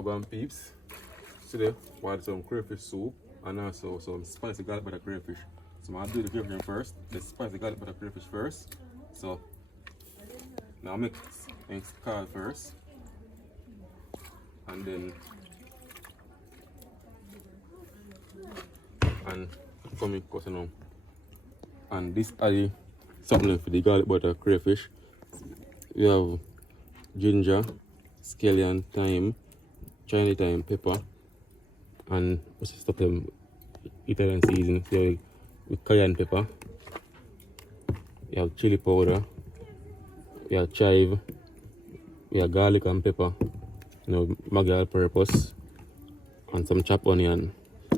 Gwaan peeps. Today we had some crayfish soup and also some spicy garlic butter crayfish. So I'm gonna do the crayfish first, the spicy garlic butter crayfish first. So now mix scald first and then come in cause now. And this is something for the garlic butter crayfish. We have ginger, scallion, thyme, Chinese thyme, pepper, and what's stuff them Italian seasoning here with cayenne pepper. We have chili powder, we have chive, we have garlic and pepper, Maggi all purpose, and some chopped onion,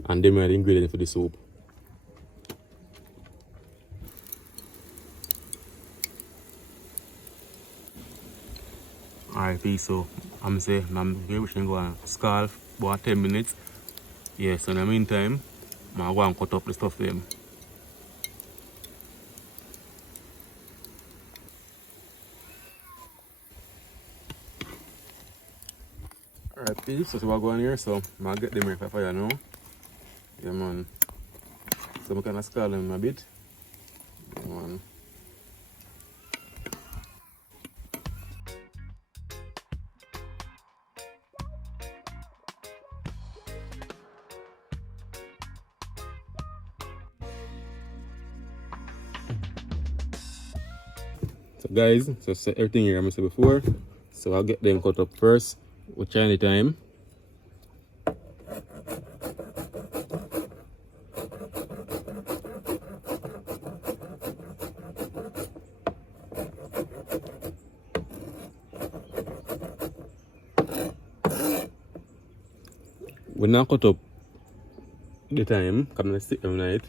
and then we have the ingredients for the soup. Alright, peace. So I'm going to go and scald for about 10 minutes. Yeah, so in the meantime, I'm going to cut up the stuff for them. Alright, peace. So we're going here, so I'm going to get them here for fire now. Yeah, man. So I'm going to scald them a bit. Yeah, man. So guys, so set everything here I said before. So I'll get them cut up first with Chinese thyme. We now cut up the thyme, come let's stick them in it.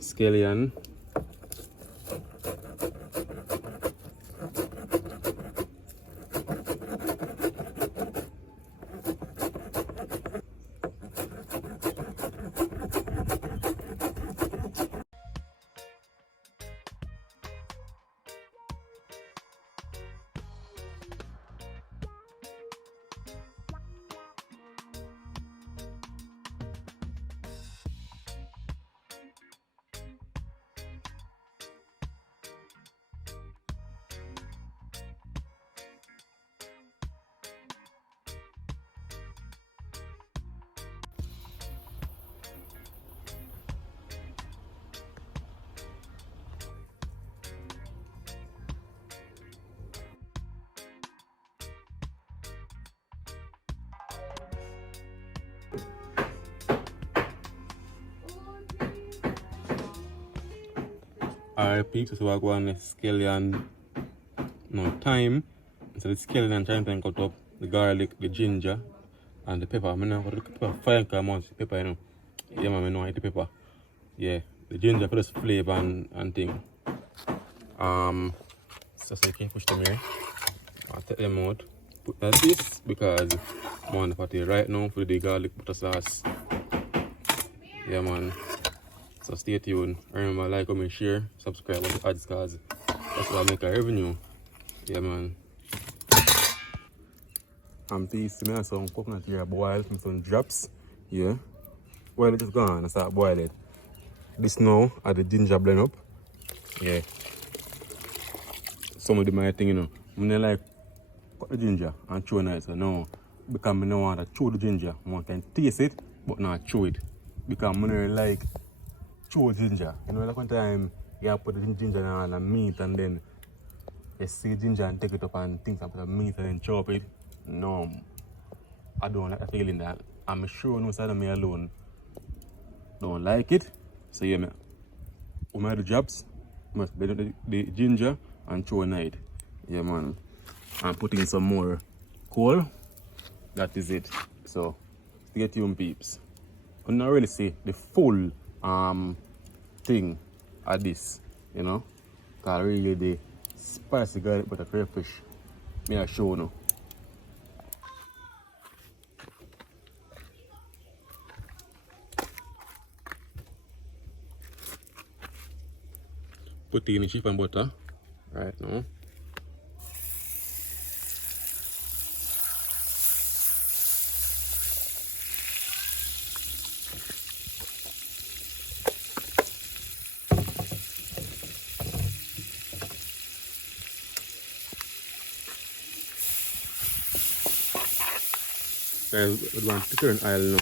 Scallion, Alright, peeps, so we're going to scallion, thyme. So the scallion and thyme cut up, the garlic, the ginger, and the pepper. I'm going to put pepper fine because I want the pepper, Yeah, man, I know I eat the pepper. Yeah, the ginger for the flavor and thing. So you can push them here. I'll take them out. Put that this because I'm on the party right now for the garlic butter sauce. Yeah, man. So stay tuned. Remember, like, comment, share, subscribe on the ads because that's what I make a revenue. Yeah, man. And please see me have some coconut here boil with some drops. Yeah. While it is gone, I start boil it. This now are the ginger blend up. Yeah. Some of them might think, I like cut the ginger and chew it. So no, because I don't want to chew the ginger. I can taste it, but not chew it. Because I really like chew ginger. Like one time you put the ginger on the meat and then you see ginger and take it up and think about the meat and then chop it. No, I don't like the feeling that. I'm sure no side of me alone don't like it. So yeah, we make the drops, must blend the ginger and chew it. Yeah, man. And put in some more coal. That is it. So stay tuned, peeps. You not really see the full thing at this, because really the spicy garlic butter crayfish me I show now. Put in the chip and butter right now. Guys, we want to turn oil now.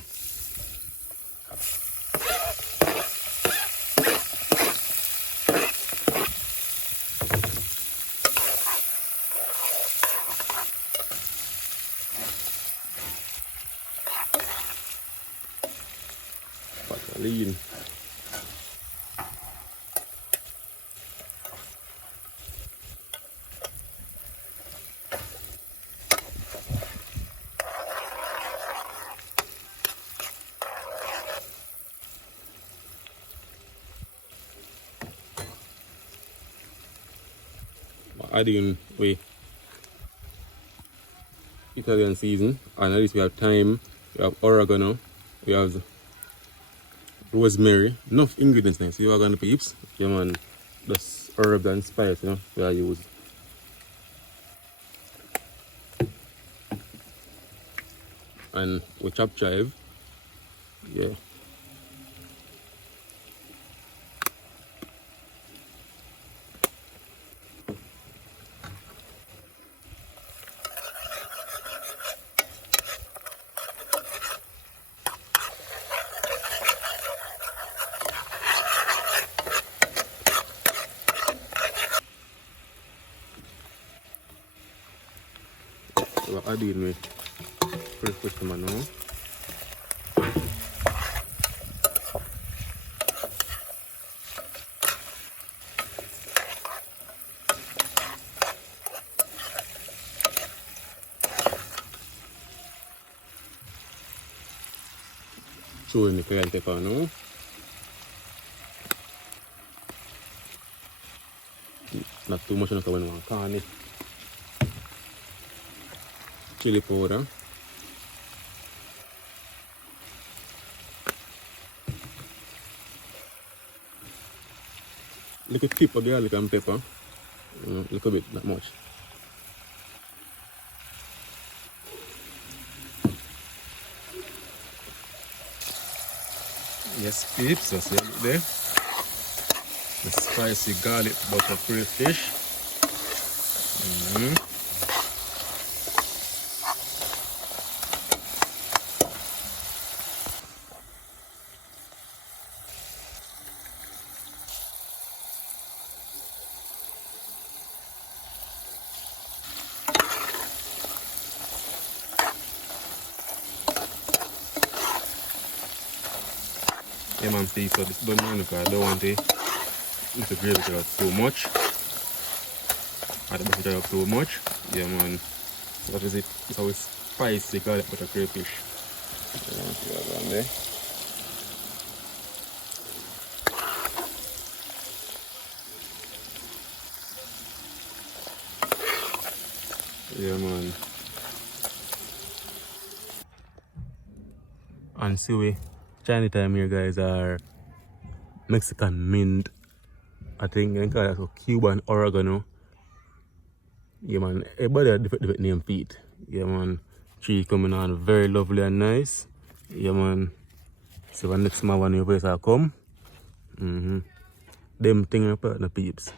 Butter lean. Adding we Italian season, and at least we have thyme, we have oregano, we have rosemary, enough ingredients now. So you are gonna peeps, yeah man, just herbs and spice, you know, we are use. And we chop chive, yeah. So we're adding me fresh tomato now. Throw in the cayenne pepper now. Not too much, because we don't want to can it. Chili powder. Little tip of garlic and pepper. Little bit, not much. Yes, peeps, that's it there. The spicy garlic butter crayfish. Yeah man, please, so this done now because I don't want to let the gravy get out too much. I don't want it out too much. Yeah man. So that is it. It's always spicy garlic butter crayfish. Yeah, see that one there. Yeah man. And see we Chinese time here guys are Mexican mint. I think they call it Cuban oregano. Yeah man, everybody have different name for it. Yeah man, tree coming on very lovely and nice. Yeah man. So when next one your place I come. Them thing are partner peeps.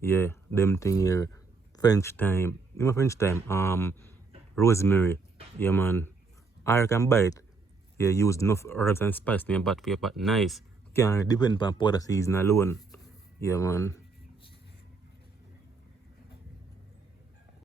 Yeah, them thing here. French thyme. You know French thyme? Rosemary. Yeah man. I can buy it. You use enough herbs and spice in your pot for your pot nice. Can't depend on powder season alone. Yeah man.